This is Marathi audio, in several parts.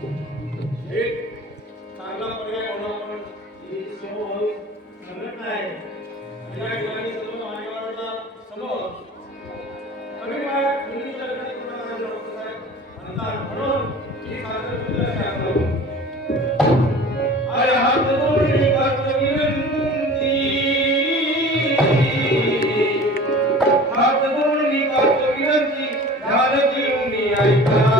एक चांगला पर्याय म्हणून आपण ही समूह संघटना आहे. या ठिकाणी सर्व मान्यवरांना समोर कमी वयात मुलींच्या लग्नाची प्रमाणात डॉक्टरसाहेब म्हणतात म्हणून ही साखर पूजा आहे आपलं अरे हात जोडून करतो विनंती. हात जोडून करतो विनंती. झालं की मी ऐका.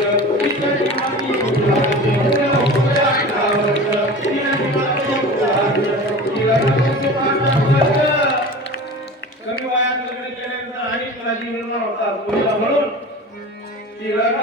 తిరగ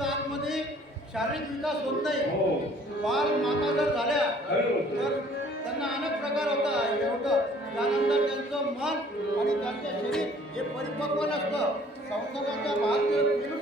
लहानमध्ये शारीरिक विकास होत नाही. हो. बाल माता जर झाल्या हो. तर त्यांना अनेक प्रकार होता. एवढं त्यानंतर त्यांचं मन आणि त्यांचं शरीर हे परिपक्व नसतं. संसदाच्या बाहेर फिरू